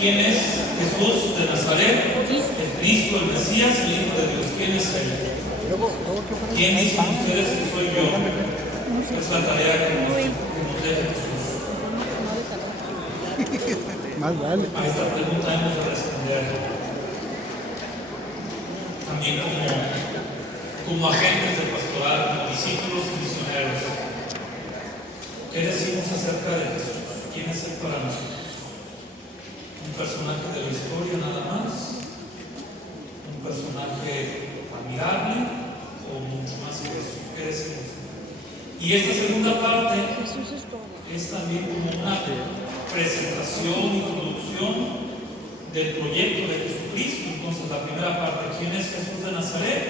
¿Quién es Jesús de Nazaret? El Cristo, el Mesías, el Hijo de Dios. ¿Quién es Él? ¿Quién dicen ustedes que soy yo? Es la tarea que nos deja Jesús. Más vale. A esta pregunta hemos de responder. También como agentes del pastoral, como discípulos y misioneros. ¿Qué decimos acerca de Jesús? ¿Quién es Él para nosotros? ¿Un personaje de la historia nada más? ¿Un personaje admirable? ¿O mucho más que eso? ¿Qué decimos? Y esta segunda parte es también como una presentación, introducción del proyecto de Jesucristo. Entonces, la primera parte, ¿quién es Jesús de Nazaret?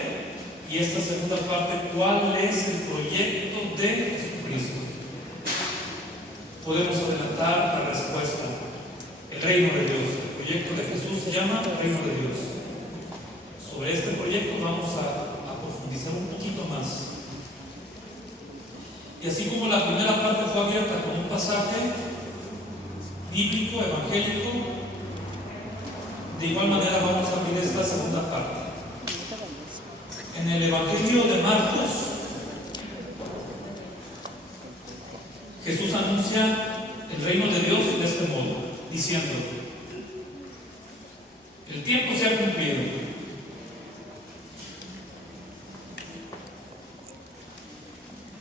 Y esta segunda parte, ¿cuál es el proyecto de Jesucristo? Podemos adelantar la respuesta. El reino de Dios. El proyecto de Jesús se llama el reino de Dios. Sobre este proyecto vamos a profundizar un poquito más. Y así como la primera parte fue abierta con un pasaje bíblico, evangélico, de igual manera vamos a abrir esta segunda parte. En el Evangelio de Marcos, Jesús anuncia el reino de Dios de este modo, diciendo: el tiempo se ha cumplido.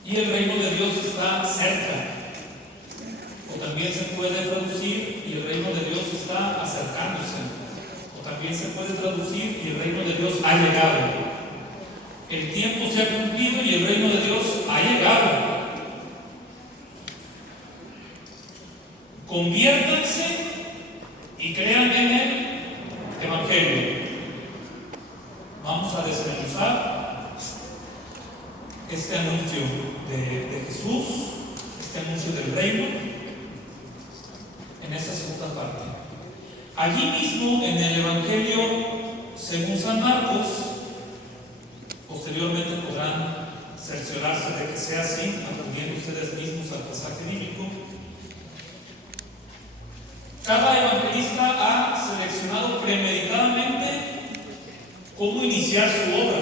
Y el reino de Dios está cerca. O también se puede traducir: y el reino de Dios está acercándose. O también se puede traducir: y el reino de Dios ha llegado. El tiempo se ha cumplido y el reino de Dios ha llegado. Conviértanse y crean en el Evangelio. Vamos a desmenuzar este anuncio de Jesús, este anuncio del reino, en esta segunda parte. Allí mismo, en el Evangelio según San Marcos, posteriormente podrán cerciorarse de que sea así, acudiendo ustedes mismos al pasaje bíblico. Cada evangelista ha seleccionado premeditadamente cómo iniciar su obra.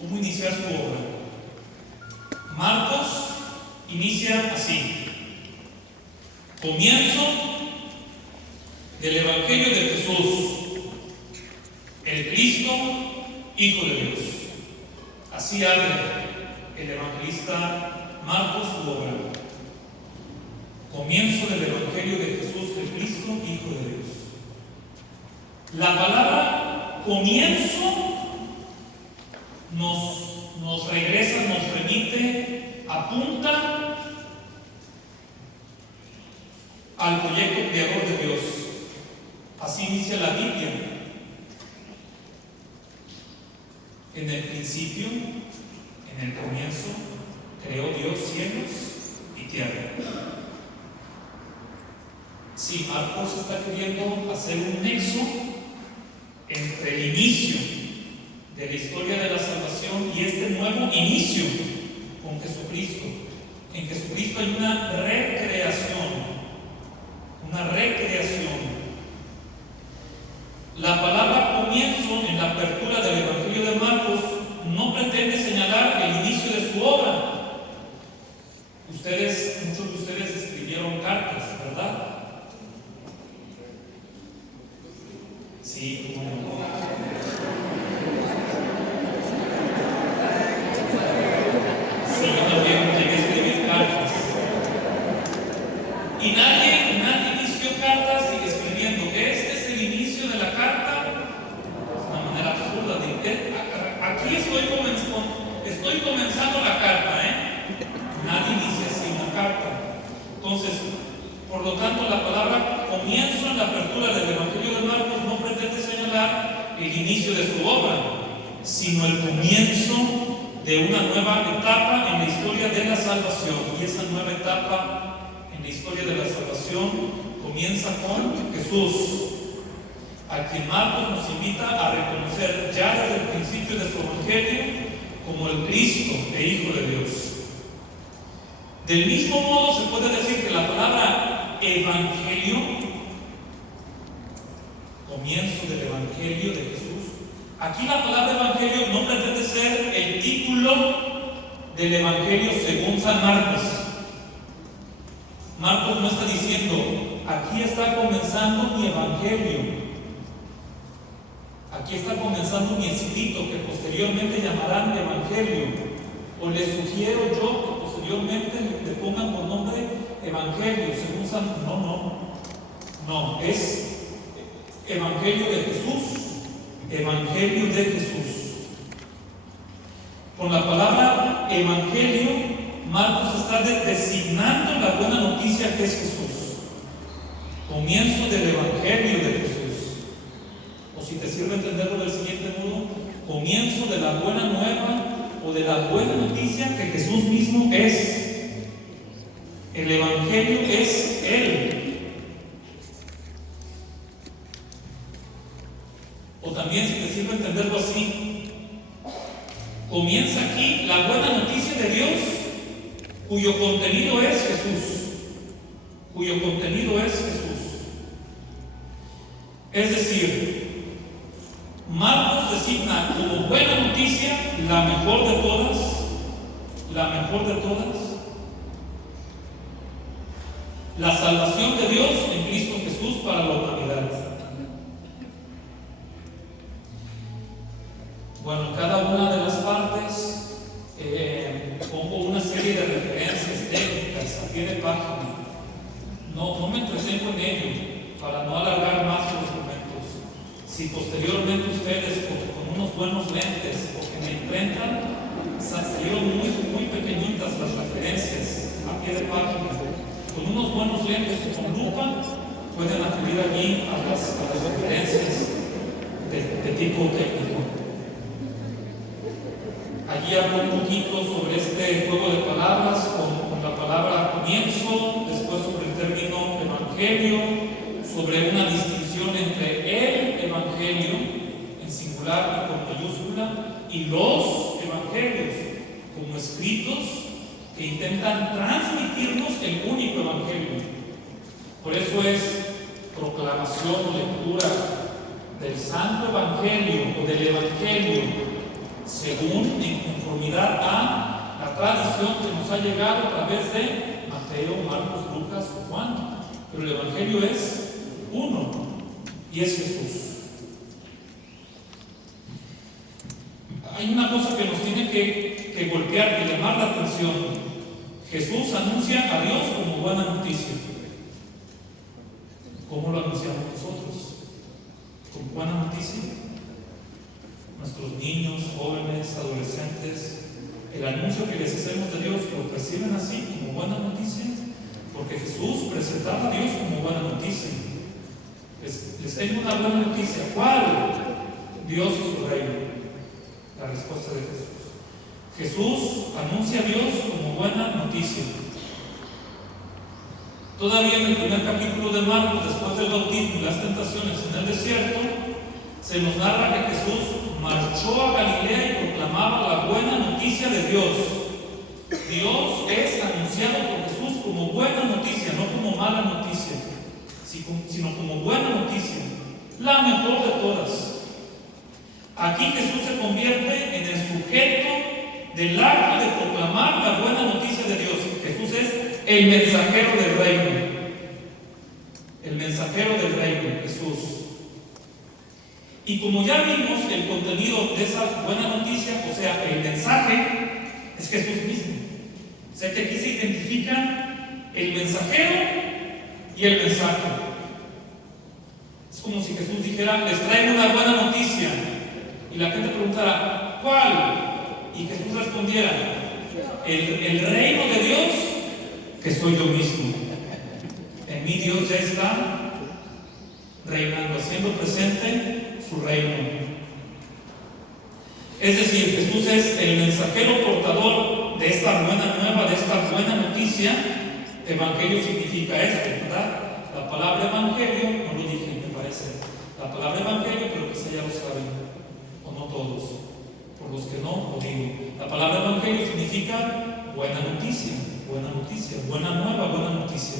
¿Cómo iniciar su obra? Marcos inicia así: comienzo del Evangelio de Jesús, el Cristo, Hijo de Dios. Así abre el evangelista Marcos su obra. Comienzo del Evangelio de Jesús, el Cristo, Hijo de Dios. La palabra comienzo nos regresa, nos remite, apunta al proyecto creador de Dios. Así inicia la Biblia. En el principio, en el comienzo, creó Dios cielos y tierra. Sí, Marcos está queriendo hacer un nexo entre el inicio de la historia de la salvación y este nuevo inicio con Jesucristo. En Jesucristo hay una recreación. Una recreación. La palabra comienzo en la apertura del Evangelio de Marcos no pretende señalar el inicio de su obra. Muchos de ustedes escribieron cartas, ¿verdad? Sí, como no. Sí, yo también llegué a escribir cartas. Y nadie inició cartas y escribiendo: este es el inicio de la carta. Es una manera absurda de aquí estoy comenzando la carta, Nadie inicia así una carta. Entonces, por lo tanto, la palabra comienzo en la apertura del Evangelio de Marcos no pretende señalar el inicio de su obra, sino el comienzo de una nueva etapa en la historia de la salvación. Y esa nueva etapa en la historia de la salvación comienza con Jesús, a quien Marcos nos invita a reconocer ya desde el principio de su Evangelio como el Cristo e Hijo de Dios. Del mismo modo se puede decir que la palabra Evangelio comienzo del Evangelio de Jesús. Aquí la palabra Evangelio no pretende ser el título del Evangelio según San Marcos. Marcos no está diciendo, aquí está comenzando mi Evangelio. Aquí está comenzando mi escrito que posteriormente llamarán Evangelio. O les sugiero yo que posteriormente le pongan por nombre Evangelio, según San... No, es Evangelio de Jesús. Evangelio de Jesús. Con la palabra Evangelio, Marcos está designando la buena noticia que es Jesús. Comienzo del Evangelio de Jesús. O si te sirve entenderlo del siguiente modo, comienzo de la buena nueva o de la buena noticia que Jesús mismo es. El Evangelio es Él. O también, si te sirve entenderlo así, comienza aquí la buena noticia de Dios, cuyo contenido es Jesús. Cuyo contenido es Jesús. Es decir, Marcos designa como buena noticia la mejor de todas, la salvación de Dios en Cristo Jesús para la humanidad. Bueno, en cada una de las partes pongo una serie de referencias técnicas a pie de página. No me entretengo en ello para no alargar más los momentos. Si posteriormente ustedes con unos buenos lentes o que me enfrentan, salieron muy pequeñitas las referencias a pie de página, con unos buenos lentes o con lupa pueden acudir allí a las referencias de tipo técnico. Allí hablo un poquito sobre este juego de palabras con la palabra comienzo, después sobre el término evangelio, sobre una distinción entre el evangelio en singular y con mayúscula y los evangelios como escritos que intentan transmitirnos el único evangelio. Por eso es proclamación o lectura del santo evangelio o del evangelio según en conformidad a la tradición que nos ha llegado a través de Mateo, Marcos, Lucas o Juan. Pero el Evangelio es uno y es Jesús. Hay una cosa que nos tiene que golpear y llamar la atención. Jesús anuncia a Dios como buena noticia. ¿Cómo lo anunciamos nosotros? ¿Como buena noticia? Nuestros niños, jóvenes, adolescentes, el anuncio que les hacemos de Dios lo perciben así como buena noticia, porque Jesús presentaba a Dios como buena noticia. Les tengo una buena noticia. ¿Cuál? Dios y su reino. La respuesta de Jesús. Jesús anuncia a Dios como buena noticia. Todavía en el primer capítulo de Marcos, después del bautismo y las tentaciones en el desierto, se nos narra que Jesús marchó a Galilea y proclamaba la buena noticia de Dios. Dios es anunciado por Jesús como buena noticia, no como mala noticia, sino como buena noticia, la mejor de todas. Aquí Jesús se convierte en el sujeto del acto de proclamar la buena noticia de Dios. Jesús es el mensajero del reino. El mensajero del reino, Jesús. Y como ya vimos, el contenido de esa buena noticia, o sea, el mensaje, es Jesús mismo. O sea que aquí se identifican el mensajero y el mensaje. Es como si Jesús dijera, les traigo una buena noticia. Y la gente preguntara, ¿cuál? Y Jesús respondiera, el reino de Dios, que soy yo mismo. En mí Dios ya está reinando, haciendo presente su reino. Es decir, Jesús es el mensajero portador de esta buena nueva, de esta buena noticia. Evangelio significa esto, ¿verdad? La palabra evangelio, no lo dije, me parece. La palabra evangelio, pero quizá ya lo saben, o no todos. Por los que no, lo digo. La palabra evangelio significa buena noticia, buena nueva, buena noticia.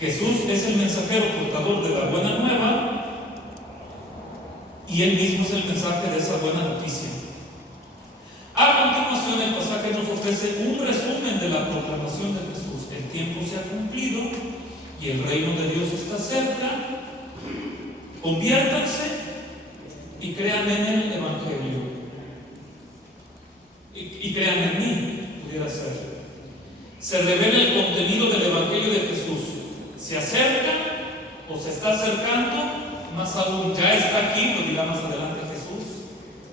Jesús es el mensajero portador de la buena nueva y Él mismo es el mensaje de esa buena noticia. A continuación, el pasaje nos ofrece un resumen de la proclamación de Jesús. El tiempo se ha cumplido y el reino de Dios está cerca. Conviértanse y crean en el Evangelio. Y crean en mí, pudiera ser. Se revela el contenido del Evangelio de Jesús. Se acerca o se está acercando. Más aún, ya está aquí, lo dirá más adelante Jesús.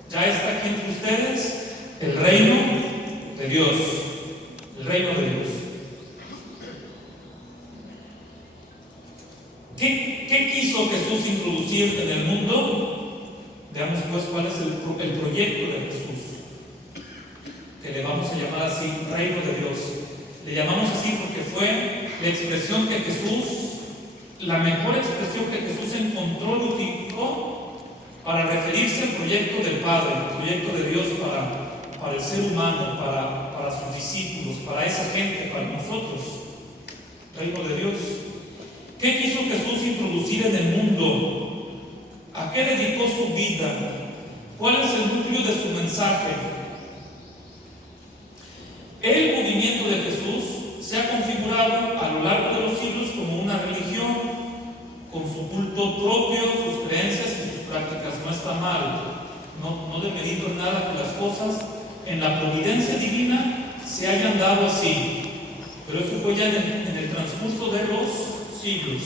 Ya está aquí entre ustedes el reino de Dios. El reino de Dios. ¿Qué quiso Jesús introducir en el mundo? Veamos pues cuál es el proyecto de Jesús, que le vamos a llamar así, reino de Dios. Le llamamos así porque fue la expresión que Jesús, la mejor expresión que Jesús encontró y utilizó para referirse al proyecto del Padre, el proyecto de Dios para el ser humano, para sus discípulos, para esa gente, para nosotros. Reino de Dios. ¿Qué quiso Jesús introducir en el mundo? ¿A qué dedicó su vida? ¿Cuál es el núcleo de su mensaje? El movimiento de Jesús se ha configurado a lo largo de los siglos como una religión, con su culto propio, sus creencias y sus prácticas. No está mal, no demerito en nada que las cosas en la providencia divina se hayan dado así, pero eso fue ya en el transcurso de los siglos.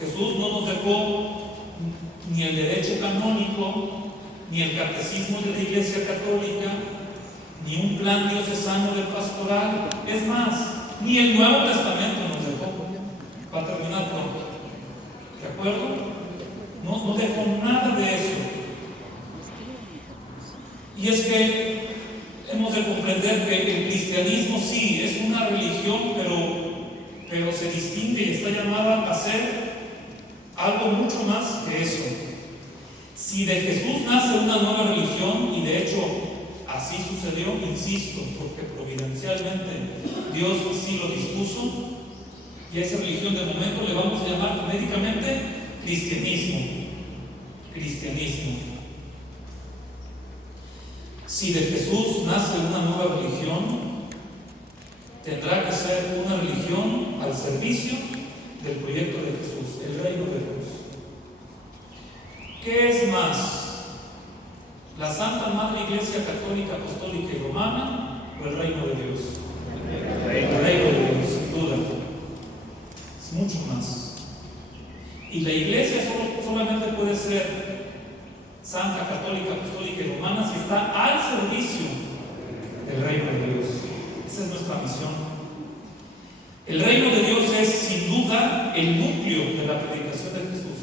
Jesús no nos dejó ni el derecho canónico, ni el catecismo de la Iglesia Católica, ni un plan diocesano de pastoral, es más, ni el Nuevo Testamento nos dejó, para terminar pronto. ¿De acuerdo? No dejó nada de eso. Y es que hemos de comprender que el cristianismo sí es una religión, pero se distingue y está llamada a ser algo mucho más que eso. Si de Jesús nace una nueva religión, y de hecho así sucedió, insisto, porque providencialmente Dios sí lo dispuso, y a esa religión de momento le vamos a llamar médicamente cristianismo. Cristianismo. Si de Jesús nace una nueva religión, tendrá que ser una religión al servicio del proyecto de Jesús, el reino de Dios. ¿Qué es más? ¿La Santa Madre Iglesia Católica, Apostólica y Romana o el reino de Dios? El reino de Dios, sin duda. Es mucho más. Y la Iglesia solamente puede ser Santa, Católica, Apostólica y Romana si está al servicio del reino de Dios. Esa es nuestra misión. El reino de Dios es sin duda el núcleo de la predicación de Jesús.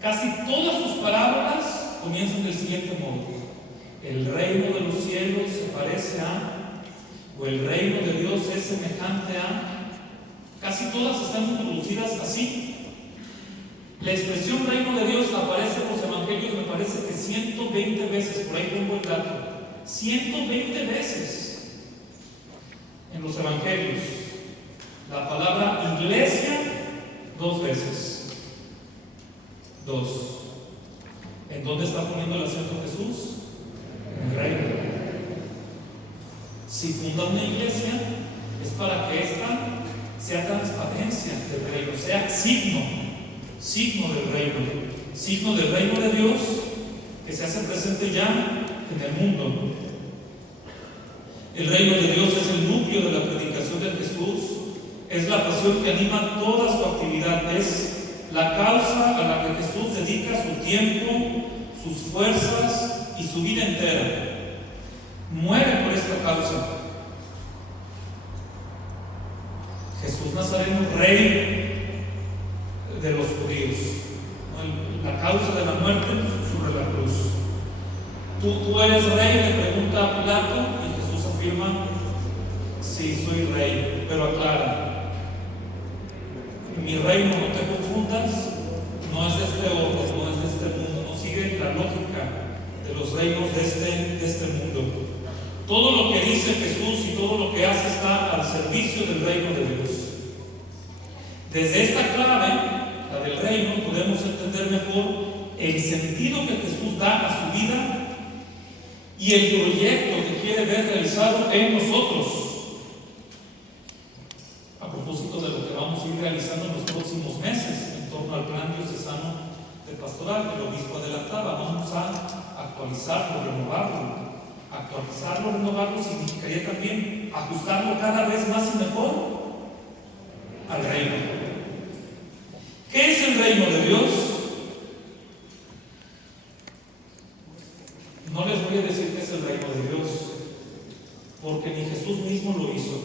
Casi todas sus parábolas comienzan del siguiente modo: el reino de los cielos se parece a, o el reino de Dios es semejante a. Casi todas están introducidas así. La expresión reino de Dios aparece en los evangelios, me parece que 120 veces, por ahí pongo el dato, 120 veces en los evangelios. La palabra iglesia 2 veces. 2. ¿En dónde está poniendo el acento Jesús? En el reino. Si funda una iglesia, es para que esta sea transparencia del reino, sea signo del reino de Dios que se hace presente ya en el mundo. El reino de Dios es el núcleo de la predicación de Jesús, es la pasión que anima toda su actividad, es la causa a la que Jesús dedica su tiempo, sus fuerzas y su vida entera. Muere por esta causa. Jesús Nazareno, rey de los judíos. La causa de la muerte sobre la cruz. ¿Tú eres rey?, le pregunta a Pilato, y Jesús afirma: sí, soy rey, pero aclara: mi reino, no te confundas, no es de este orden, no es de este mundo, no sigue la lógica de los reinos de este mundo. Todo lo que dice Jesús y todo lo que hace está al servicio del reino de Dios. Desde esta clave, la del reino, podemos entender mejor el sentido que Jesús da a su vida y el proyecto que quiere ver realizado en nosotros. A propósito de lo que vamos a ir realizando en los próximos meses en torno al plan diocesano de pastoral que el obispo adelantaba, vamos a actualizarlo, renovarlo. Actualizarlo, renovarlo significaría también ajustarlo cada vez más y mejor al reino. ¿Qué es el reino de Dios? No les voy a decir qué es el reino de Dios, porque ni Jesús mismo lo hizo.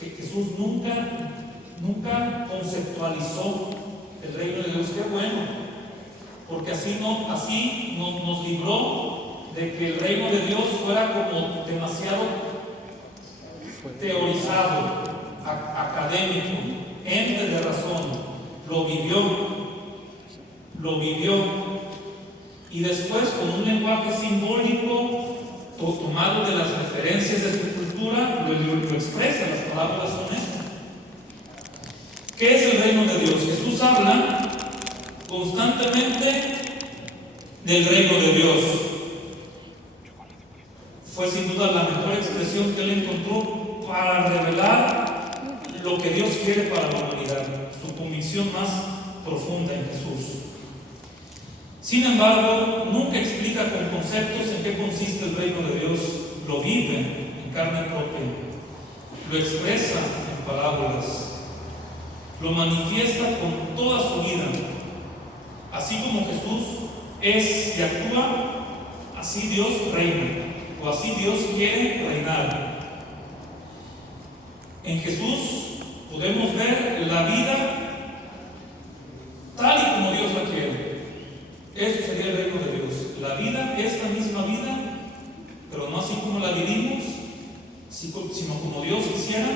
Que Jesús nunca conceptualizó el reino de Dios. Qué bueno, porque así nos libró de que el reino de Dios fuera como demasiado teorizado, académico, ente de razón. Lo vivió, y después con un lenguaje simbólico tomado de las referencias de su cultura, lo expresa. Las palabras son estas. ¿Qué es el reino de Dios? Jesús habla constantemente del reino de Dios. Fue sin duda la mejor expresión que él encontró para revelar lo que Dios quiere para la humanidad, su convicción más profunda en Jesús. Sin embargo, nunca explica con conceptos en qué consiste el reino de Dios. Lo vive en carne propia, lo expresa en parábolas, lo manifiesta con toda su vida. Así como Jesús es y actúa, así Dios reina, o así Dios quiere reinar. En Jesús podemos ver la vida tal y como Dios la quiere. Eso sería el reino de Dios. La vida, esta misma vida, pero no así como la vivimos, sino como Dios quisiera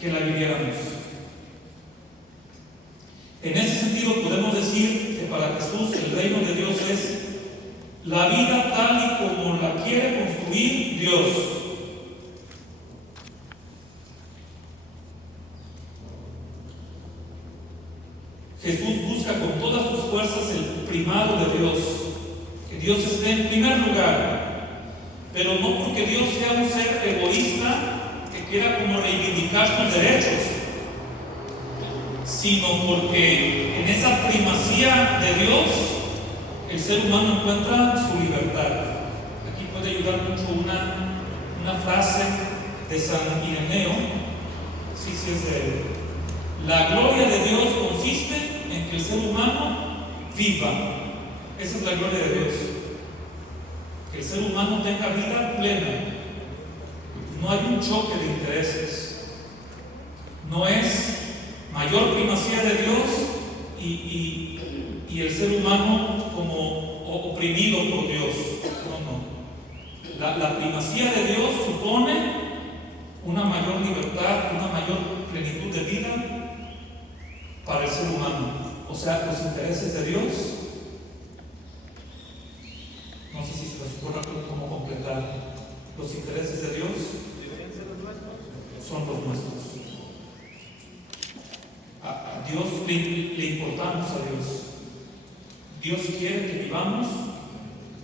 que la viviéramos. En ese sentido podemos decir que para Jesús el reino de Dios es la vida tal y como la quiere construir Dios. Jesús busca con todas sus fuerzas el primado de Dios, que Dios esté en primer lugar, pero no porque Dios sea un ser egoísta que quiera como reivindicar sus derechos, sino porque en esa primacía de Dios el ser humano encuentra su libertad. Aquí puede ayudar mucho una frase de San Ireneo, sí es de él. La gloria de Dios consiste en que el ser humano viva. Esa es la gloria de Dios. Que el ser humano tenga vida plena. No hay un choque de intereses. No es mayor primacía de Dios y el ser humano como oprimido por Dios. No. La primacía de Dios supone una mayor libertad, una mayor plenitud de vida para el ser humano. O sea, los intereses de Dios, no sé si se les ocurre cómo completar. Los intereses de Dios son los nuestros. A Dios le importamos a Dios. Dios quiere que vivamos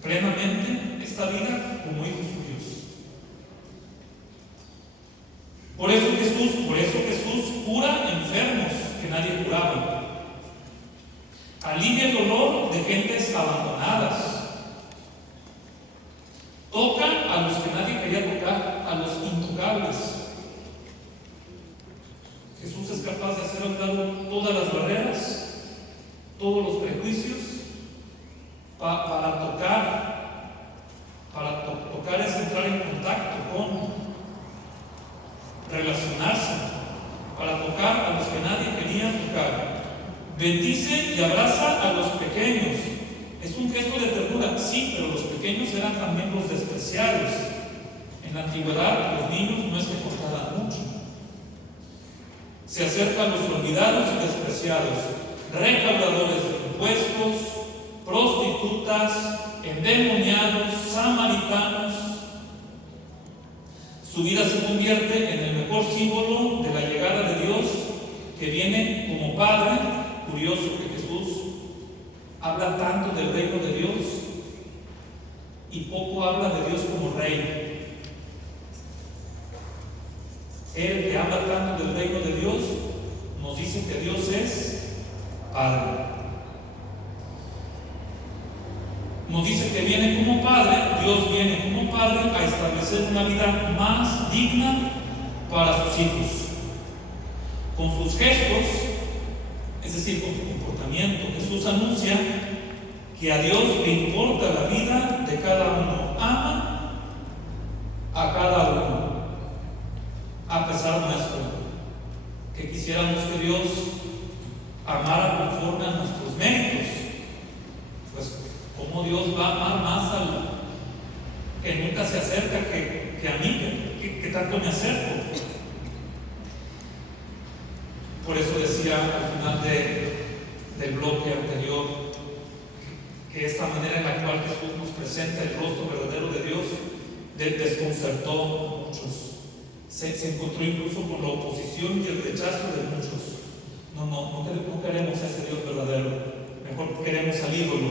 plenamente esta vida como hijos suyos. Por eso Jesús cura enfermos que nadie curaba. Alivia el dolor de gentes abandonadas. Toca a los que nadie quería tocar, a los intocables. Jesús es capaz de hacer a un lado todas las barreras, todos los prejuicios, para tocar es entrar en contacto con, relacionarse, para tocar a los que nadie quería tocar. Bendice y abraza a los pequeños. Es un gesto de ternura, sí, pero los pequeños eran también los despreciados. En la antigüedad los niños no es que contaran mucho. Se acerca a los olvidados y despreciados, recaudadores de impuestos, prostitutas, endemoniados, samaritanos. Su vida se convierte en el mejor símbolo de la llegada de Dios, que viene como Padre. Curioso que Jesús habla tanto del reino de Dios y poco habla de Dios como rey. Él que habla tanto del reino de Dios nos dice que Dios es Padre. Nos dice que viene como Padre, Dios viene como Padre a establecer una vida más digna para sus hijos. Con sus gestos, es decir, con su comportamiento, Jesús anuncia que a Dios le importa la vida de cada uno, ama a cada uno, a pesar nuestro, que quisiéramos que Dios amara conforme a nuestros méritos. Pues, ¿cómo Dios va a amar más al que nunca se acerca que a mí, que tanto me acerco? Por eso decía al final del bloque anterior que esta manera en la cual Jesús nos presenta el rostro verdadero de Dios desconcertó a muchos. Se encontró incluso con la oposición y el rechazo de muchos. No queremos a ese Dios verdadero, mejor queremos al ídolo,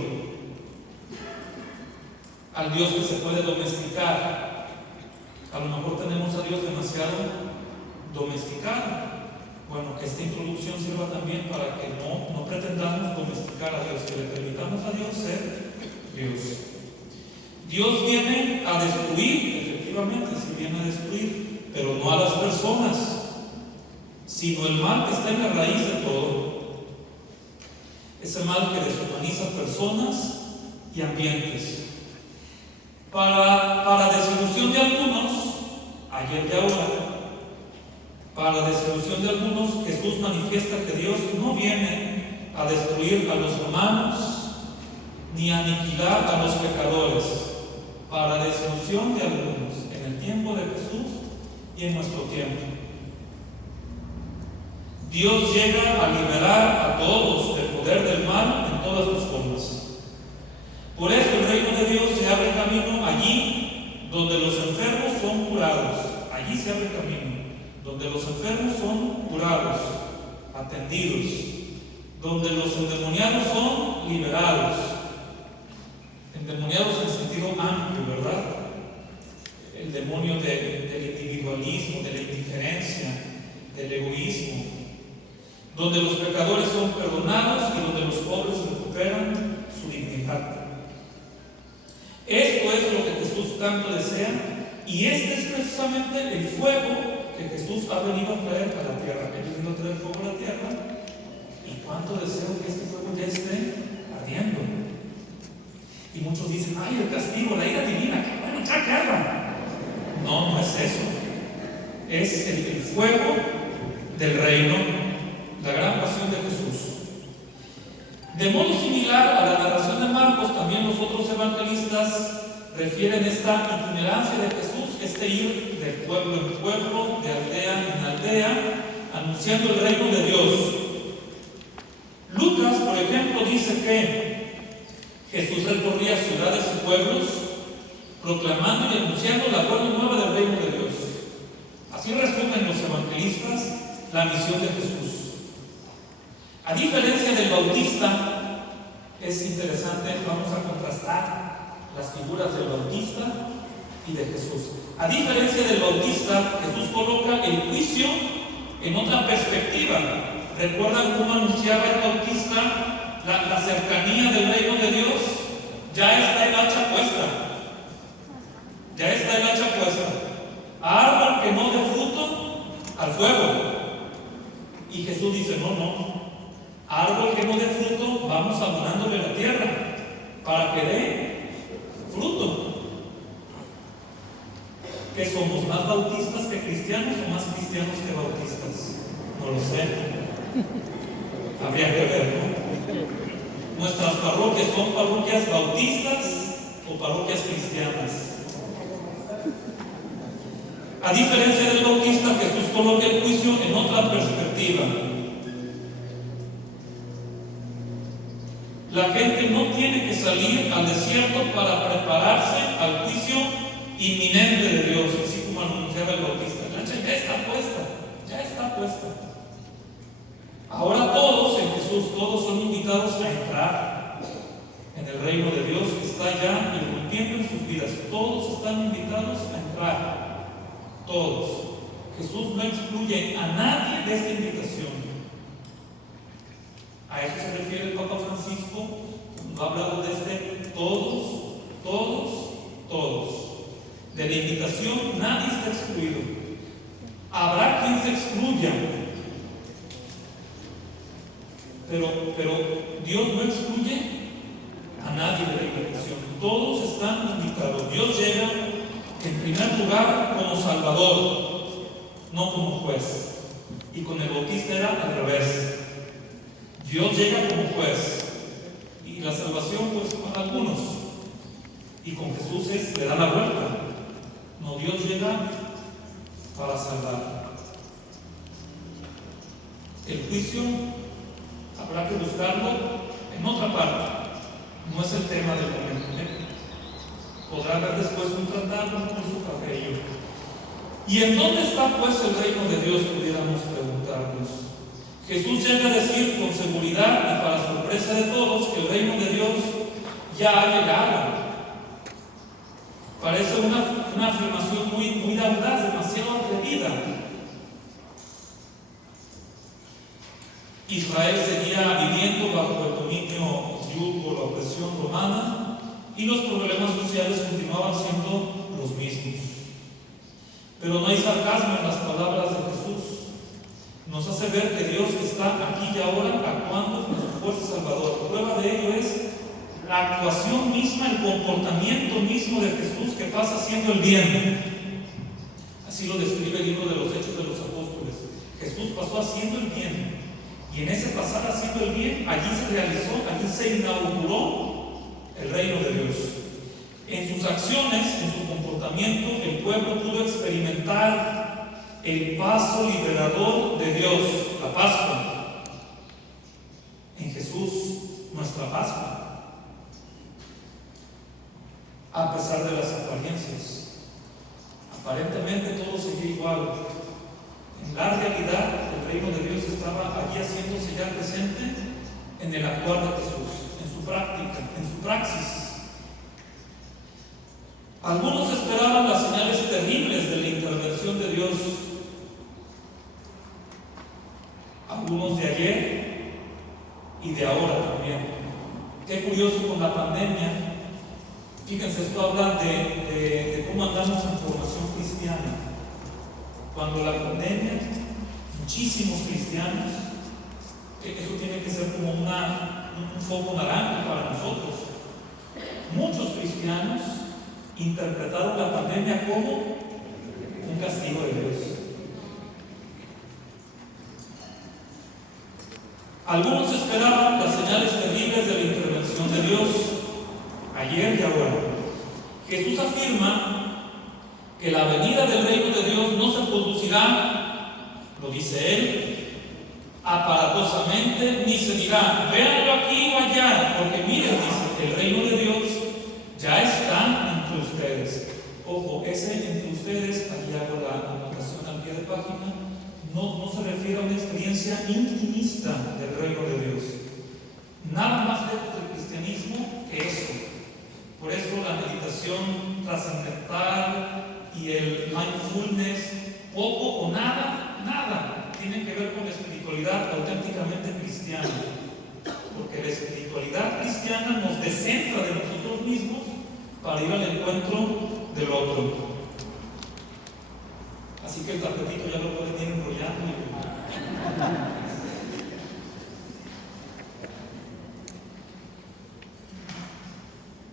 al Dios que se puede domesticar. A lo mejor tenemos a Dios demasiado domesticado. Bueno, que esta introducción sirva también para que no pretendamos domesticar a Dios, que le permitamos a Dios ser Dios. Dios viene a destruir, efectivamente, sí viene a destruir, pero no a las personas, sino el mal que está en la raíz de todo. Ese mal que deshumaniza personas y ambientes. Para desilusión de algunos, ayer y ahora, para la desilusión de algunos, Jesús manifiesta que Dios no viene a destruir a los humanos ni a aniquilar a los pecadores. Para la desilusión de algunos, en el tiempo de Jesús y en nuestro tiempo, Dios llega a liberar a todos del poder del mal en todas sus formas. Por eso el reino de Dios se abre camino allí donde los enfermos son curados. Allí se abre camino donde los enfermos son curados, atendidos, donde los endemoniados son liberados. Endemoniados en sentido amplio, ¿verdad? El demonio del individualismo, de la indiferencia, del egoísmo. Donde los pecadores son perdonados y donde los pobres recuperan su dignidad. Esto es lo que Jesús tanto desea, y este es precisamente el fuego que Jesús ha venido a traer a la tierra. Él vino a traer fuego a la tierra, y cuánto deseo que este fuego ya esté ardiendo. Y muchos dicen, ay, el castigo, la ira divina, que bueno, ya que arda. No es eso. Es el fuego del reino, la gran pasión de Jesús. De modo similar a la narración de Marcos, también los otros evangelistas refieren esta itinerancia de Jesús, este ir de pueblo en pueblo, de aldea en aldea, anunciando el reino de Dios. Lucas, por ejemplo, dice que Jesús recorría ciudades y pueblos, proclamando y anunciando la buena nueva del reino de Dios. Así resumen los evangelistas la misión de Jesús. A diferencia del Bautista, es interesante, vamos a contrastar las figuras del Bautista y de Jesús. A diferencia del Bautista, Jesús coloca el juicio en otra perspectiva. ¿Recuerdan cómo anunciaba el Bautista la cercanía del reino de Dios? Ya está el hacha puesta. Ya está el hacha puesta. Árbol que no dé fruto, al fuego. Y Jesús dice, no. Árbol que no dé fruto, vamos abonándole la tierra para que dé fruto. ¿Que somos más bautistas que cristianos o más cristianos que bautistas? No lo sé. Habría que ver, ¿no? ¿Nuestras parroquias son parroquias bautistas o parroquias cristianas? A diferencia del Bautista, Jesús coloca el juicio en otra perspectiva. La gente no tiene que salir al desierto para prepararse al juicio inminente de Dios, así como anunciaba el Bautista. La hacha ya está puesta. Ahora todos en Jesús, todos son invitados a entrar el reino de Dios está ya irrumpiendo en sus vidas. Todos están invitados a entrar. Todos. Jesús no excluye a nadie de esta invitación. A eso se refiere el Papa Francisco cuando ha hablado de todos, todos, todos. De la invitación nadie está excluido. Habrá quien se excluya, pero Dios no excluye a nadie de la invitación. Todos están invitados. Dios llega en primer lugar como Salvador, no como juez. Y con el Bautista era al revés. Dios llega como juez y la salvación pues para algunos, y con Jesús le da la vuelta. No, Dios llega para salvar. El juicio habrá que buscarlo en otra parte, no es el tema del momento. Podrá haber después un tratado, un curso para ello. ¿Y en dónde está pues el reino de Dios? Pudiéramos preguntarnos. Jesús llega a decir con seguridad y para sorpresa de todos que el reino de Dios ya ha llegado. Parece una afirmación muy audaz, demasiado atrevida. Israel seguía viviendo bajo el dominio yugo, la opresión romana, y los problemas sociales continuaban siendo los mismos. Pero no hay sarcasmo en las palabras de Jesús. Nos hace ver que Dios está aquí y ahora actuando con su fuerza salvadora. Prueba de ello es la actuación misma, el comportamiento mismo de Jesús, que pasa haciendo el bien. Así lo describe el libro de los Hechos de los Apóstoles. Jesús pasó haciendo el bien, y en ese pasar haciendo el bien, allí se realizó, allí se inauguró el reino de Dios. En sus acciones, en su comportamiento, el pueblo pudo experimentar el paso liberador de Dios, la Pascua. En Jesús, nuestra Pascua. A pesar de las apariencias, aparentemente todo seguía igual. En la realidad, el reino de Dios estaba allí haciéndose ya presente en el actuar de Jesús, en su práctica, en su praxis. Algunos esperaban las señales terribles de la intervención de Dios. Algunos de ayer y de ahora también. Qué curioso con la pandemia. Fíjense, esto habla de cómo andamos en formación cristiana. Cuando la pandemia, muchísimos cristianos, eso tiene que ser como un foco naranja para nosotros. Muchos cristianos interpretaron la pandemia como un castigo de Dios. Algunos esperaban las señales terribles de la intervención de Dios, ayer y ahora. Jesús afirma que la venida del reino de Dios no se producirá, lo dice Él, aparatosamente, ni se dirá, véanlo aquí o allá, porque miren, dice, el reino de Dios ya está entre ustedes. Ojo, ese entre ustedes, aquí hago la anotación al pie de página, no se refiere a una experiencia intimista del reino de Dios. Nada más lejos del cristianismo que eso. Por eso la meditación trascendental y el mindfulness, poco o nada tienen que ver con la espiritualidad auténticamente cristiana. Porque la espiritualidad cristiana nos descentra de nosotros mismos para ir al encuentro del otro. Así que el tapetito ya lo pueden ir enrollando.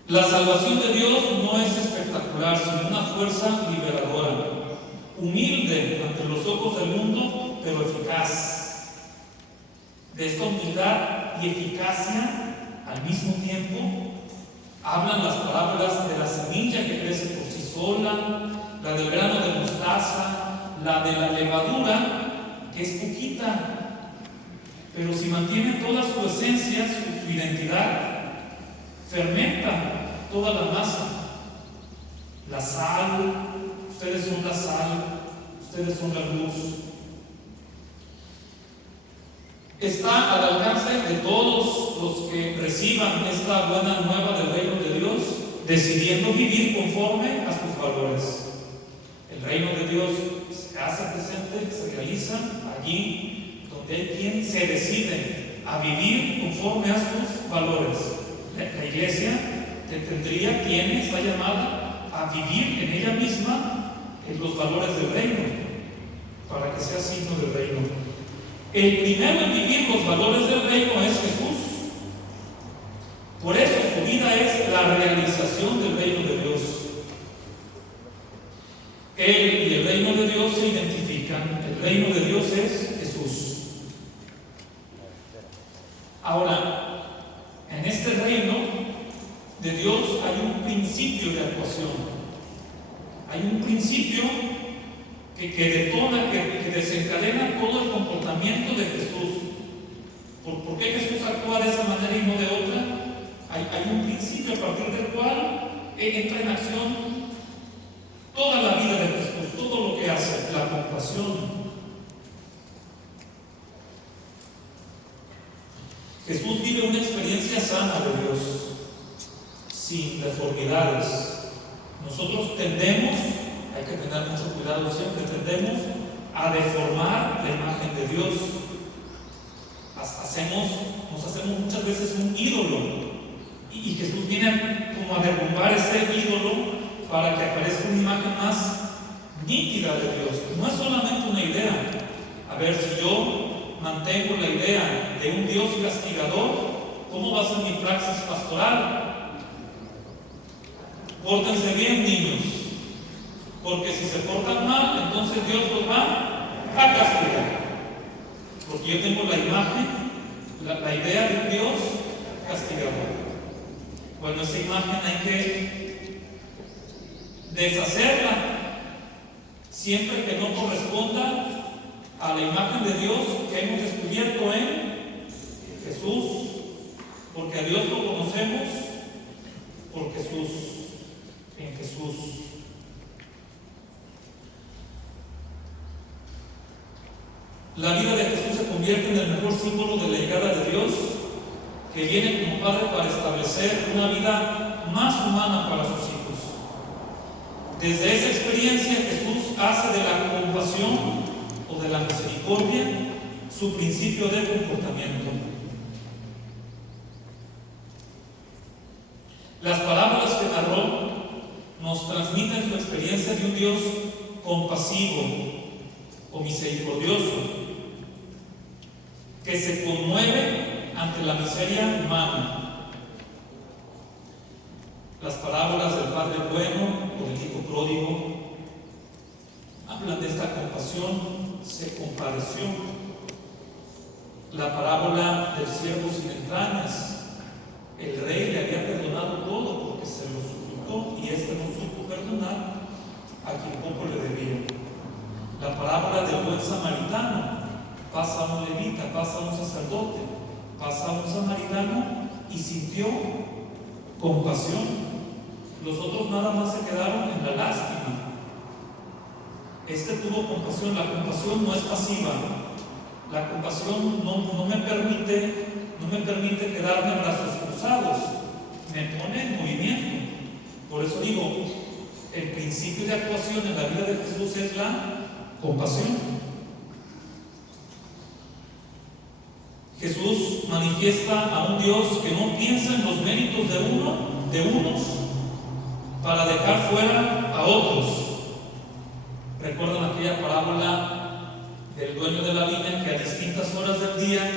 La salvación de Dios no es espectacular, sino una fuerza liberadora, humilde ante los ojos del mundo, pero eficaz. De esta humildad y eficacia al mismo tiempo hablan las parábolas de la semilla que crece por sí sola, la del grano de mostaza, la de la levadura, que es poquita, pero si mantiene toda su esencia, su identidad, fermenta toda la masa. La sal, ustedes son la sal, ustedes son la luz. está al alcance de todos los que reciban esta buena nueva del reino de Dios, decidiendo vivir conforme a sus valores. El reino de Dios se hace presente, se realiza allí donde hay quien se decide a vivir conforme a sus valores. La iglesia tiene, está llamada a vivir en ella misma en los valores del reino, para que sea signo del reino. El primero en vivir los valores del reino es Jesús. Por eso su vida es la realización del reino de Dios. Él y el reino de Dios se identifican. El reino de Dios es Jesús. Ahora, en este reino de Dios hay un principio de actuación. Hay un principio que detona, que desencadena todo el comportamiento de Jesús. ¿Por qué Jesús actúa de esa manera y no de otra? Hay un principio a partir del cual entra en acción toda la vida de Jesús, todo lo que hace, la compasión. Jesús vive una experiencia sana de Dios, sin deformidades. Nosotros tendemos, hay que tener mucho cuidado siempre, tendemos a deformar la imagen de Dios. Nos hacemos muchas veces un ídolo, y Jesús viene como a derrumbar ese ídolo para que aparezca una imagen más nítida de Dios. No es solamente una idea. A ver, si yo mantengo la idea de un Dios castigador, ¿cómo va a ser mi praxis pastoral? Pórtense bien, niños, porque si se portan mal, entonces Dios los va a castigar. Porque yo tengo la imagen, la idea de un Dios castigador. Bueno, esa imagen hay que deshacerla siempre que no corresponda a la imagen de Dios que hemos descubierto en Jesús, porque a Dios lo conocemos por Jesús, en Jesús. La vida de Jesús se convierte en el mejor símbolo de la llegada de Dios, que viene como Padre para establecer una vida más humana para sus hijos. Desde esa experiencia Jesús hace de la compasión o de la misericordia su principio de comportamiento. Las parábolas que narró nos transmiten su experiencia de un Dios compasivo o misericordioso, que se conmueve ante la miseria humana. Las parábolas del Padre bueno o del Hijo pródigo hablan de esta compasión, se compadeció. La parábola del siervo sin entrañas, el rey le había perdonado todo porque se lo suplicó y éste no supo perdonar a quien poco le debía. La parábola del buen samaritano, pasa un levita, pasa un sacerdote, pasa un samaritano y sintió compasión. Los otros nada más se quedaron en la lástima. Este tuvo compasión. La compasión no es pasiva. La compasión no me permite quedarme en brazos cruzados, me pone en movimiento. Por eso digo, el principio de actuación en la vida de Jesús es la compasión. Jesús manifiesta a un Dios que no piensa en los méritos de unos para dejar fuera a otros. ¿Recuerdan aquella parábola del dueño de la viña que a distintas horas del día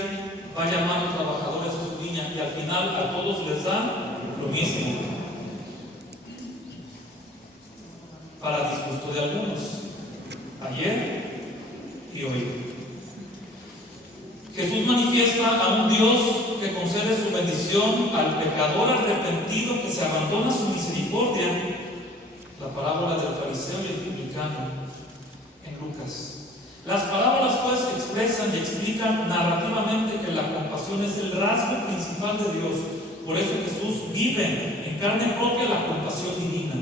va llamando trabajadores a su viña y al final a todos les da lo mismo, para disgusto de algunos, ayer y hoy? Jesús manifiesta a un Dios que concede su bendición al pecador arrepentido que se abandona a su misericordia. La parábola del fariseo y el publicano en Lucas. Las parábolas pues expresan y explican narrativamente que la compasión es el rasgo principal de Dios. Por eso Jesús vive en carne propia la compasión divina.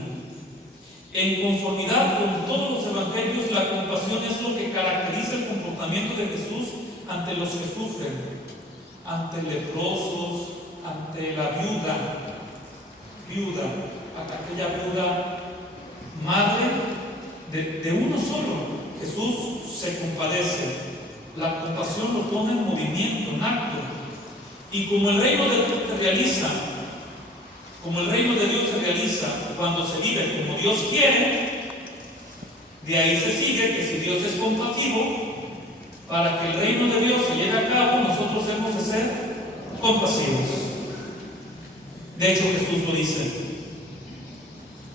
En conformidad con todos los evangelios, la compasión es lo que caracteriza el comportamiento de Jesús ante los que sufren, ante leprosos, ante la viuda, aquella viuda madre de uno solo. Jesús se compadece. La compasión lo pone en movimiento, en acto. Y como el reino de Dios se realiza cuando se vive como Dios quiere, de ahí se sigue que si Dios es compasivo, para que el reino de Dios se lleve a cabo, nosotros hemos de ser compasivos. De hecho, Jesús lo dice: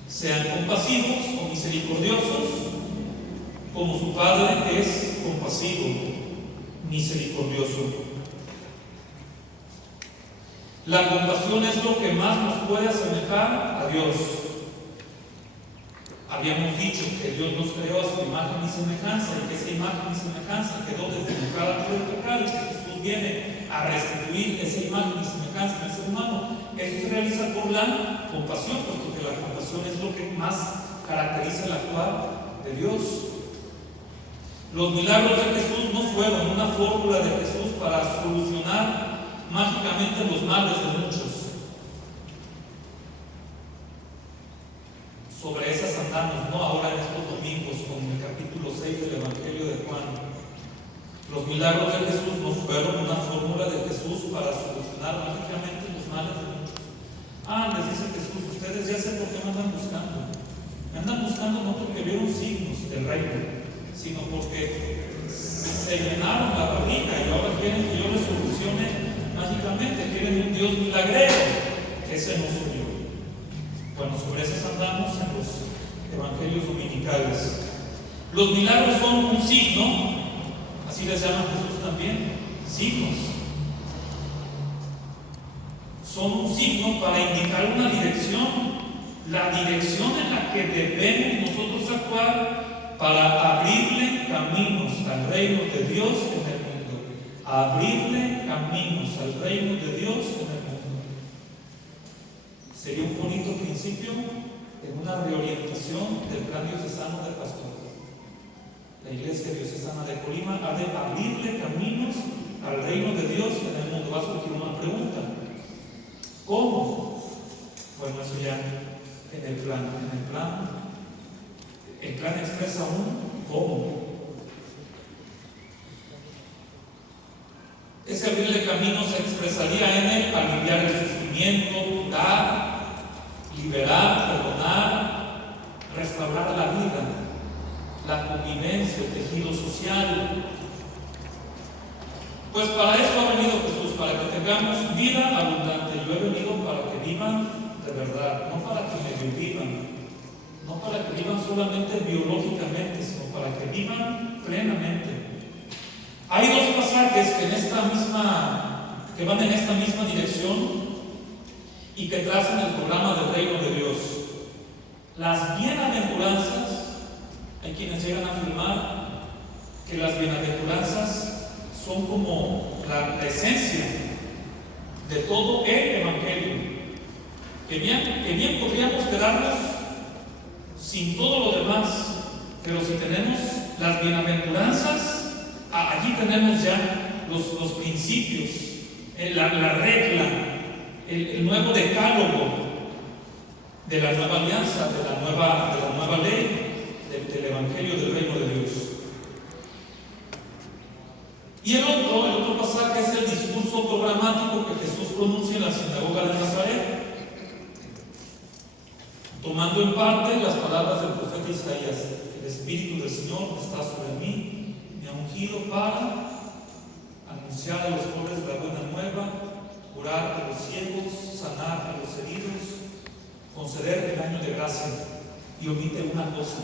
sean compasivos o misericordiosos, como su Padre es compasivo, misericordioso. La compasión es lo que más nos puede asemejar a Dios. Habíamos dicho que Dios nos creó a su imagen y semejanza, y que esa imagen y semejanza quedó desdibujada por el pecado, y que Jesús viene a restituir esa imagen y semejanza en el ser humano. Eso se realiza por la compasión, puesto que la compasión es lo que más caracteriza el actuar de Dios. Los milagros de Jesús no fueron una fórmula de Jesús para solucionar mágicamente los males de muchos. Sobre esas andamos, no ahora en estos domingos, con el capítulo 6 del Evangelio de Juan. Los milagros de Jesús no fueron una fórmula de Jesús para solucionar mágicamente los males de muchos. Les dice Jesús: ustedes ya sé por qué me andan buscando. Me andan buscando no porque vieron signos del reino, sino porque se llenaron la barriga y ahora quieren que yo les solucione mágicamente. Quieren un Dios milagrero. Ese no soy yo. Bueno, sobre eso andamos en los evangelios dominicales. Los milagros son un signo, así les llama Jesús también, signos. Son un signo para indicar una dirección, la dirección en la que debemos nosotros actuar para abrirle caminos al reino de Dios en el mundo. Abrirle caminos al reino de Dios en el mundo. Sería un bonito principio en una reorientación del plan diocesano de pastor. La Iglesia Diocesana de Colima ha de abrirle caminos al reino de Dios en el mundo. Va a surgir una pregunta: ¿cómo? Bueno, eso ya en el plan. El plan expresa un cómo. Ese abrirle camino se expresaría en el aliviar el sufrimiento, dar, liberar, perdonar, restaurar la vida, la convivencia, el tejido social. Pues para eso ha venido Jesús, para que tengamos vida abundante. Yo he venido para que vivan de verdad, no para que medio vivan, no para que vivan solamente biológicamente, sino para que vivan plenamente. Hay dos pasajes que van en esta misma dirección y que trazan el programa del reino de Dios. Las bienaventuranzas, hay quienes llegan a afirmar que las bienaventuranzas son como la esencia de todo el Evangelio. Que bien podríamos quedarnos sin todo lo demás, pero si tenemos las bienaventuranzas, allí tenemos ya los principios, la regla, el nuevo decálogo de la nueva alianza, de la nueva ley, del Evangelio del reino de Dios. Y el otro pasaje es el discurso programático que Jesús pronuncia en la sinagoga de Nazaret, tomando en parte las palabras del profeta Isaías: el Espíritu del Señor está sobre mí, me ha ungido para anunciar a los pobres la buena nueva, curar a los ciegos, sanar a los heridos, conceder el año de gracia. Y omite una cosa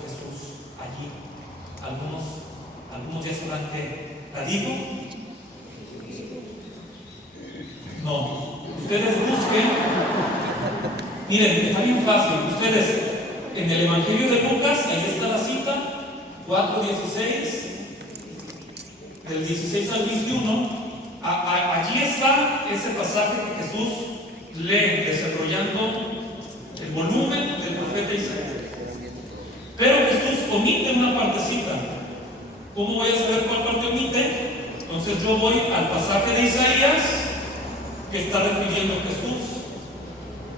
Jesús allí. Algunos ya sabrán que la digo. No, ustedes busquen. Miren, está bien fácil. Ustedes en el Evangelio de Lucas, ahí está la cita, 4:16, del 16 al 21. Allí está ese pasaje que Jesús lee, desarrollando el volumen del profeta Isaías. Pero Jesús omite una partecita. ¿Cómo voy a saber cuál parte omite? Entonces yo voy al pasaje de Isaías que está refiriendo a Jesús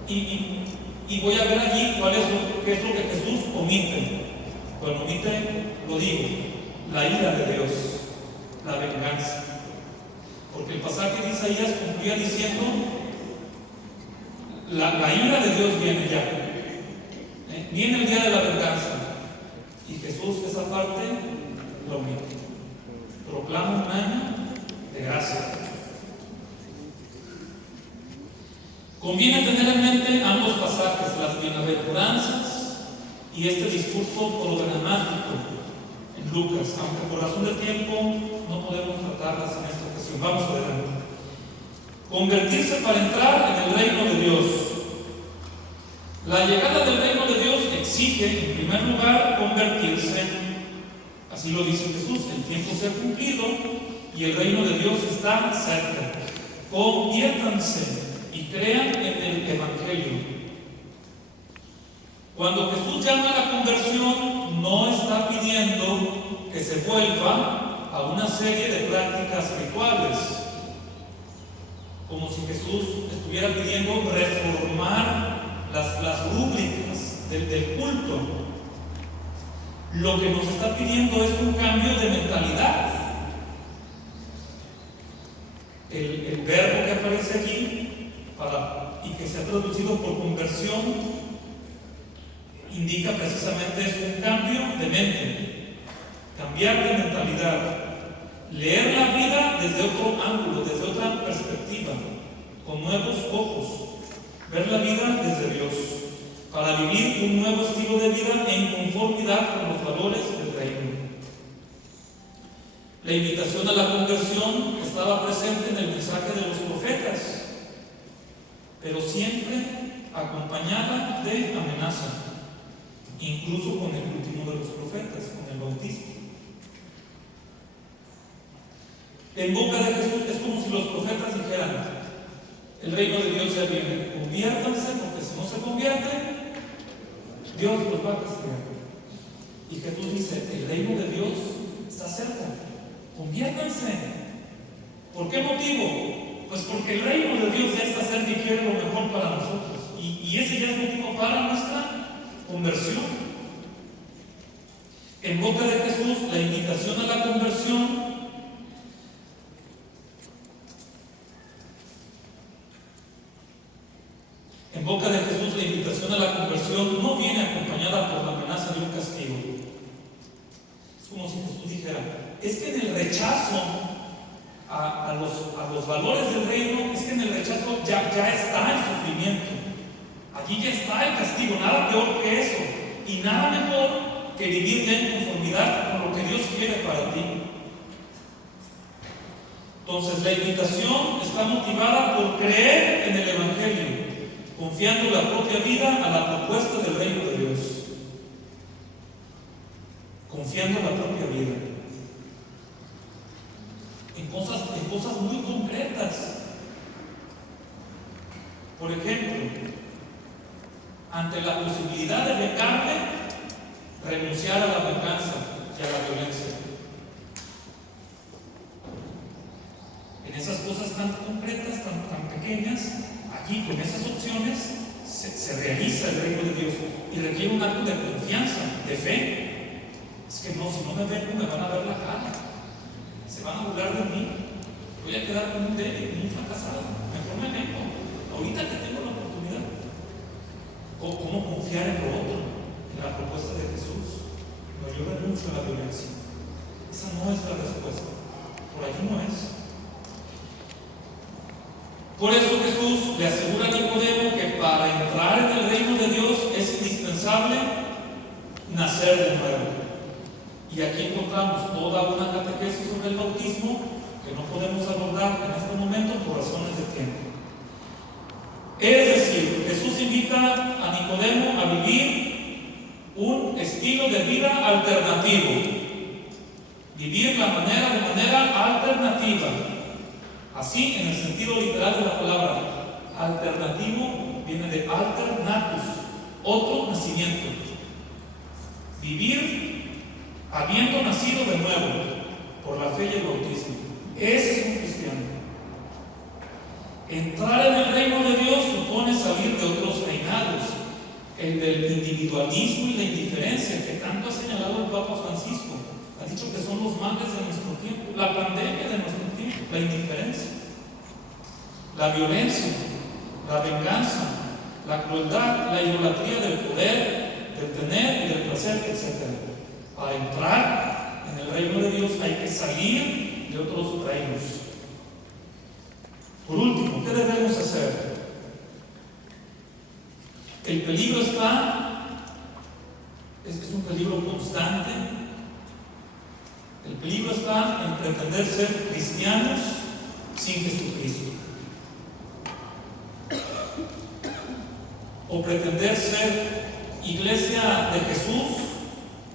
y voy a ver allí qué es lo que Jesús omite. Bueno, omite, lo digo, la ira de Dios, la venganza. Porque el pasaje de Isaías concluía diciendo, la ira de Dios viene ya. Viene el día de la venganza. Y Jesús esa parte lo omite. Proclama un año de gracia. Conviene tener en mente ambos pasajes, las bienaventuranzas y este discurso programático en Lucas, aunque por razón de tiempo no podemos tratarlas en esta ocasión. Vamos adelante. Convertirse para entrar en el reino de Dios. La llegada del reino de Dios exige, en primer lugar, convertirse. Así lo dice Jesús, el tiempo se ha cumplido y el reino de Dios está cerca. Conviértanse y crean en el Evangelio. Cuando Jesús llama a la conversión, no está pidiendo que se vuelva a una serie de prácticas rituales, como si Jesús estuviera pidiendo reformar las rúbricas del culto. Lo que nos está pidiendo es un cambio de mentalidad. El verbo que aparece aquí y que se ha traducido por conversión indica precisamente es un cambio de mente, cambiar de mentalidad, leer la vida desde otro ángulo, desde otra perspectiva, con nuevos ojos, ver la vida desde Dios, para vivir un nuevo estilo de vida en conformidad con los valores del reino. La invitación a la conversión estaba presente en el mensaje de los profetas, pero siempre acompañada de amenaza, incluso con el último de los profetas, con el bautismo. En boca de Jesús es como si los profetas dijeran: el reino de Dios ya viene, conviértanse, porque si no se convierten, Dios los va a castigar. Y Jesús dice: el reino de Dios está cerca, conviértanse. ¿Por qué motivo? Pues porque el reino de Dios ya está cerca y quiere lo mejor para nosotros. Y ese ya es motivo para nuestra conversión. En boca de Jesús, la invitación a la conversión En boca de Jesús, la invitación a la conversión no viene acompañada por la amenaza de un castigo. Es como si Jesús dijera: es que en el rechazo a los valores del reino, es que en el rechazo ya está el sufrimiento. Allí ya está el castigo, nada peor que eso. Y nada mejor que vivir en conformidad con lo que Dios quiere para ti. Entonces, la invitación está motivada por creer en el Evangelio, confiando la propia vida a la propuesta del reino de Dios. Confiando la propia vida en cosas muy concretas. Por ejemplo, ante la posibilidad de vengarme, renunciar a la venganza y a la violencia. En esas cosas tan concretas, tan pequeñas, allí con esas opciones se realiza el reino de Dios y requiere un acto de confianza, de fe. Es que no, si no me ven, me van a ver la cara, se van a burlar de mí, voy a quedar como un débil, como un fracasado. Mejor me vengo ahorita que tengo la oportunidad. ¿Cómo confiar en lo otro? En la propuesta de Jesús. No, yo renuncio a la violencia. Esa no es la respuesta, por allí no es. Por eso Jesús le asegura a Nicodemo que para entrar en el reino de Dios es indispensable nacer de nuevo. Y aquí encontramos toda una catequesis sobre el bautismo que no podemos abordar en este momento por razones de tiempo. Es decir, Jesús invita a Nicodemo a vivir un estilo de vida alternativo. Vivir la manera de manera alternativa. Así, en el sentido literal de la palabra, alternativo viene de alternatus, otro nacimiento. Vivir habiendo nacido de nuevo. por la fe y el bautismo. Ese es un cristiano. Entrar en el reino de Dios supone salir de otros reinados, el del individualismo y la indiferencia que tanto ha señalado el Papa Francisco. Ha dicho que son los males de nuestro tiempo, la pandemia de nuestro tiempo, la indiferencia, la violencia, la venganza, la crueldad, la idolatría del poder, del tener y del placer, etc. Para entrar en el reino de Dios hay que salir de otros reinos. Por último, ¿qué debemos hacer? El peligro es un peligro constante. El peligro está en pretender ser cristianos sin Jesucristo. O pretender ser iglesia de Jesús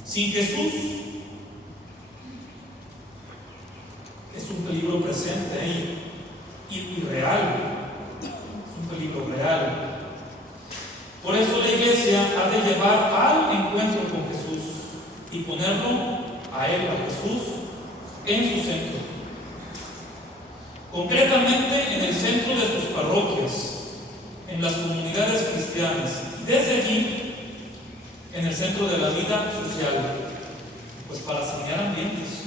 sin Jesús. Es un peligro presente ahí y real. Es un peligro real. Por eso la iglesia ha de llevar al encuentro con Jesús y ponerlo a Él, a Jesús, en su centro. Concretamente en el centro de sus parroquias, en las comunidades cristianas, y desde allí en el centro de la vida social, pues para sanear ambientes.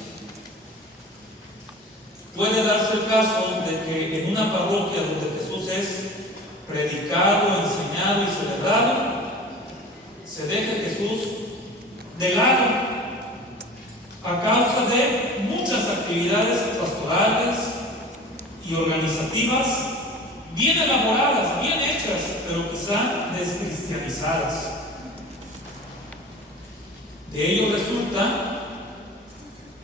Puede darse el caso de que en una parroquia donde Jesús es predicado, enseñado y celebrado, se deje Jesús de lado a causa de muchas actividades pastorales y organizativas bien elaboradas, bien hechas, pero quizá descristianizadas. De ello resulta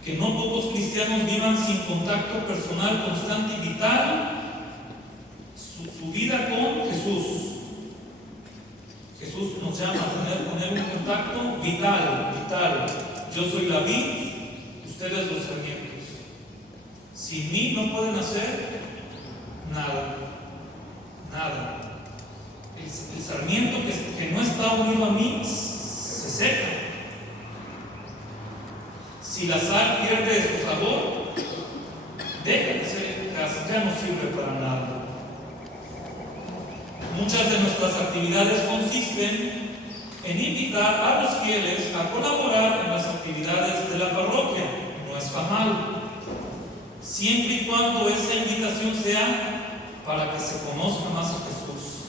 que no pocos cristianos vivan sin contacto personal constante y vital su vida con Jesús. Jesús nos llama a tener un contacto vital. Yo soy la vid, ustedes los sarmientos. Sin mí no pueden hacer nada. El sarmiento que no está unido a mí se seca. Si la sal pierde su sabor, deja de ser eficaz, ya no sirve para nada. Muchas de nuestras actividades consisten en invitar a los fieles a colaborar en las actividades de la parroquia. No está mal, siempre y cuando esa invitación sea para que se conozca más a Jesús,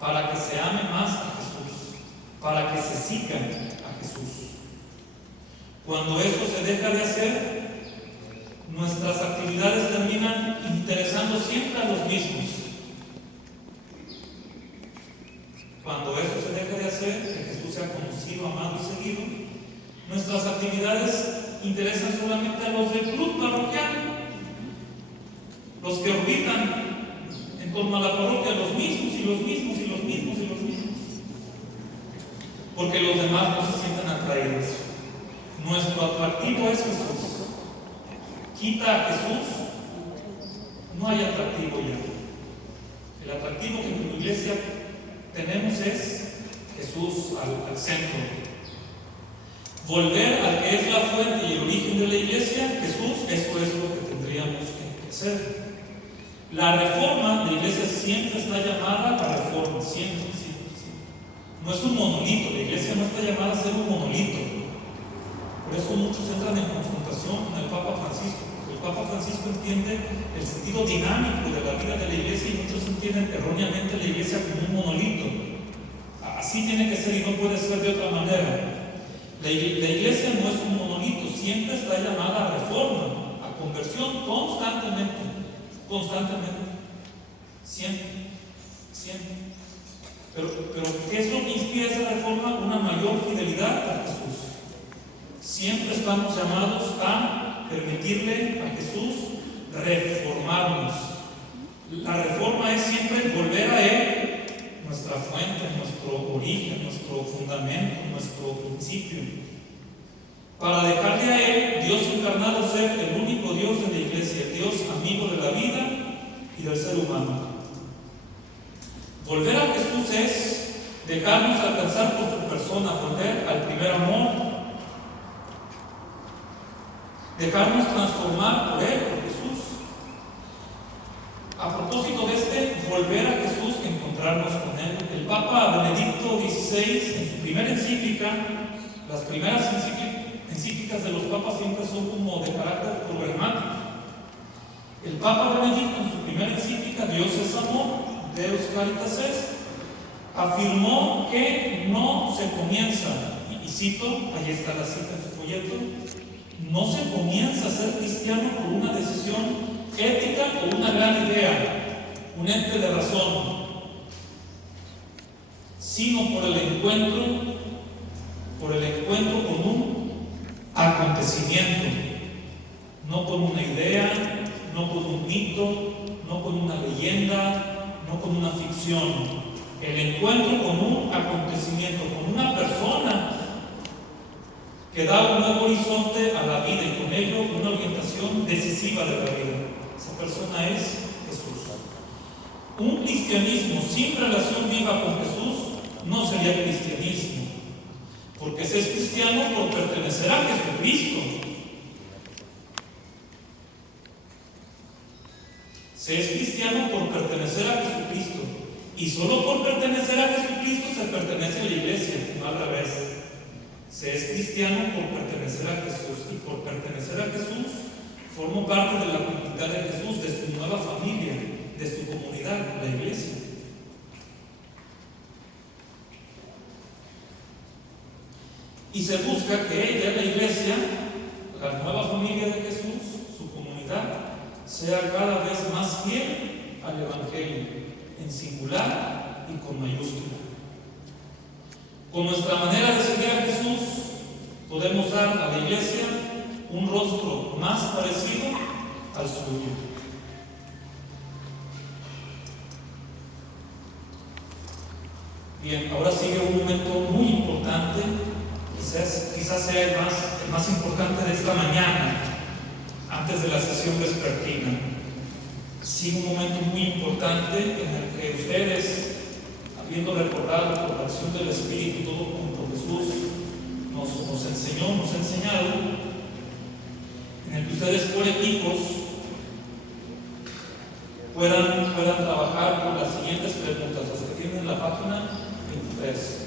para que se ame más a Jesús, para que se siga a Jesús. Cuando eso se deja de hacer, nuestras actividades terminan interesando siempre a los mismos. Cuando eso se deja de hacer, que Jesús sea conocido, amado y seguido, nuestras actividades interesan solamente a los del club parroquial, los que orbitan en torno a la parroquia, los mismos. Porque los demás no se sienten atraídos. Nuestro atractivo es Jesús. Quita a Jesús, no hay atractivo ya. El atractivo que en tu iglesia tenemos es Jesús al centro. Volver al que es la fuente y el origen de la iglesia, Jesús, eso es lo que tendríamos que hacer. La reforma de la iglesia siempre está llamada a reforma, siempre. No es un monolito, la iglesia no está llamada a ser un monolito. Por eso muchos entran en confrontación con el Papa Francisco. El Papa Francisco entiende el sentido dinámico de la vida de la iglesia y muchos entienden erróneamente la iglesia como un monolito. Así tiene que ser y no puede ser de otra manera. La iglesia no es un monolito, siempre está llamada a reforma, a conversión constantemente. Siempre. Pero ¿qué es lo que inspira esa reforma? Una mayor fidelidad a Jesús. Siempre estamos llamados a permitirle a Jesús reformarnos. La reforma es siempre volver a Él, nuestra fuente, nuestro origen, nuestro fundamento, nuestro principio. Para dejarle a Él, Dios encarnado, ser el único Dios de la iglesia, Dios amigo de la vida y del ser humano. Volver a Jesús es dejarnos alcanzar por su persona, volver al primer amor. dejarnos transformar por Él, por Jesús. A propósito de volver a Jesús, encontrarnos con Él, el Papa Benedicto XVI, en su primera encíclica, las primeras encíclicas de los papas siempre son como de carácter programático. El Papa Benedicto, en su primera encíclica, Dios es amor, Deus Caritas Est, afirmó que no se comienza, y cito, ahí está la cita en su folleto, no se comienza a ser cristiano por una decisión ética o una gran idea, un ente de razón, sino por el encuentro con un acontecimiento, no con una idea, no con un mito, no con una leyenda, no con una ficción. El encuentro con un acontecimiento, con una persona que da un nuevo horizonte a la vida y con ello una orientación decisiva de la vida. Esa persona es Jesús. Un cristianismo sin relación viva con Jesús no sería cristianismo, porque se es cristiano por pertenecer a Jesucristo. Se es cristiano por pertenecer a Jesucristo, y solo por pertenecer a Jesucristo se pertenece a la iglesia, no al revés. Se es cristiano por pertenecer a Jesús, y por pertenecer a Jesús formo parte de la comunidad de Jesús, de su nueva familia, de su comunidad, la iglesia. Y se busca que ella, la iglesia, la nueva familia de Jesús, su comunidad, sea cada vez más fiel al Evangelio, en singular y con mayúscula. Con nuestra manera de seguir a Jesús, podemos dar a la iglesia un rostro más parecido al suyo. Bien, ahora sigue un momento muy importante, quizás sea el más importante de esta mañana, antes de la sesión vespertina. Sigue un momento muy importante en el que ustedes, habiendo recordado por la acción del Espíritu todo como Jesús nos enseñó, nos ha enseñado, en el que ustedes por equipos puedan trabajar con las siguientes preguntas, las que tienen en la página 23.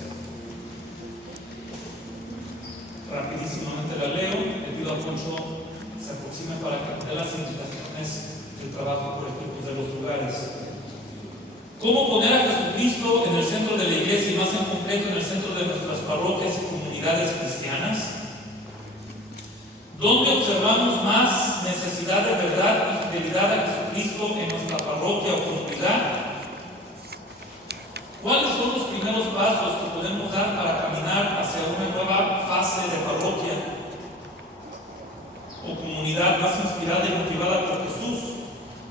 Rapidísimamente la leo, le pido a Poncho se aproxime para que dé las indicaciones del trabajo por equipos de los lugares. ¿Cómo poner a Jesucristo en el centro de la iglesia y más en concreto en el centro de nuestras parroquias y comunidades cristianas? ¿Dónde observamos más necesidad de verdad y fidelidad a Jesucristo en nuestra parroquia o comunidad? ¿Cuáles son los primeros pasos que podemos dar para caminar hacia una nueva fase de parroquia o comunidad más inspirada y motivada por Jesús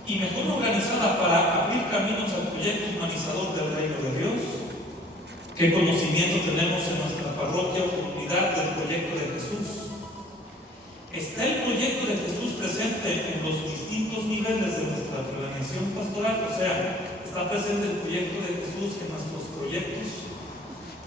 y mejor organizada para abrir caminos al proyecto humanizador del reino de Dios? ¿Qué conocimiento tenemos en nuestra parroquia o comunidad del proyecto de Jesús? ¿Está el proyecto de Jesús presente en los distintos niveles de nuestra planeación pastoral? O sea, ¿está presente el proyecto de Jesús en nuestros proyectos?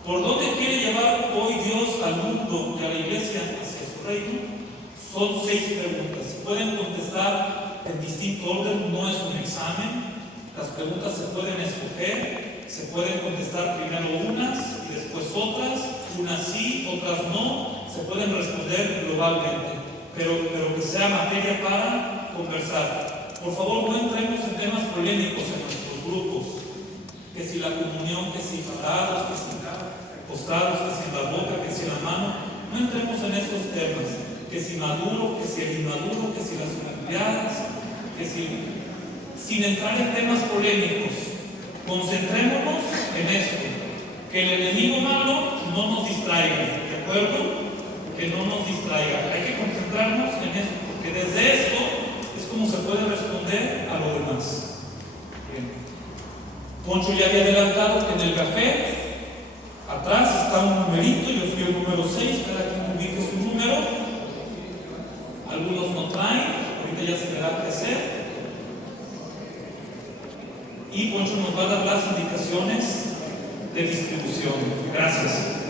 ¿Por dónde quiere llevar hoy Dios al mundo y a la iglesia hacia su reino? Son 6 preguntas. Se pueden contestar en distinto orden, no es un examen. Las preguntas se pueden escoger, se pueden contestar primero unas y después otras, unas sí, otras no. Se pueden responder globalmente, pero que sea materia para conversar. Por favor, no entremos en temas polémicos en nuestros grupos, que si la comunión, que si parados, que si postrados, que si en la boca, que si en la mano. No entremos en esos temas, que si maduro, que si el inmaduro, que si las familiares, que si... sin entrar en temas polémicos. Concentrémonos en esto, que el enemigo malo no nos distraiga, ¿de acuerdo? Que no nos distraiga. Hay que concentrarnos en esto, porque desde esto es como se puede responder a lo demás. Bien. Poncho ya había adelantado que en el café atrás está un numerito, yo fui el número 6, cada quien ubique su número. Algunos no traen, ahorita ya se verá qué hacer. Y Poncho nos va a dar las indicaciones de distribución. Gracias.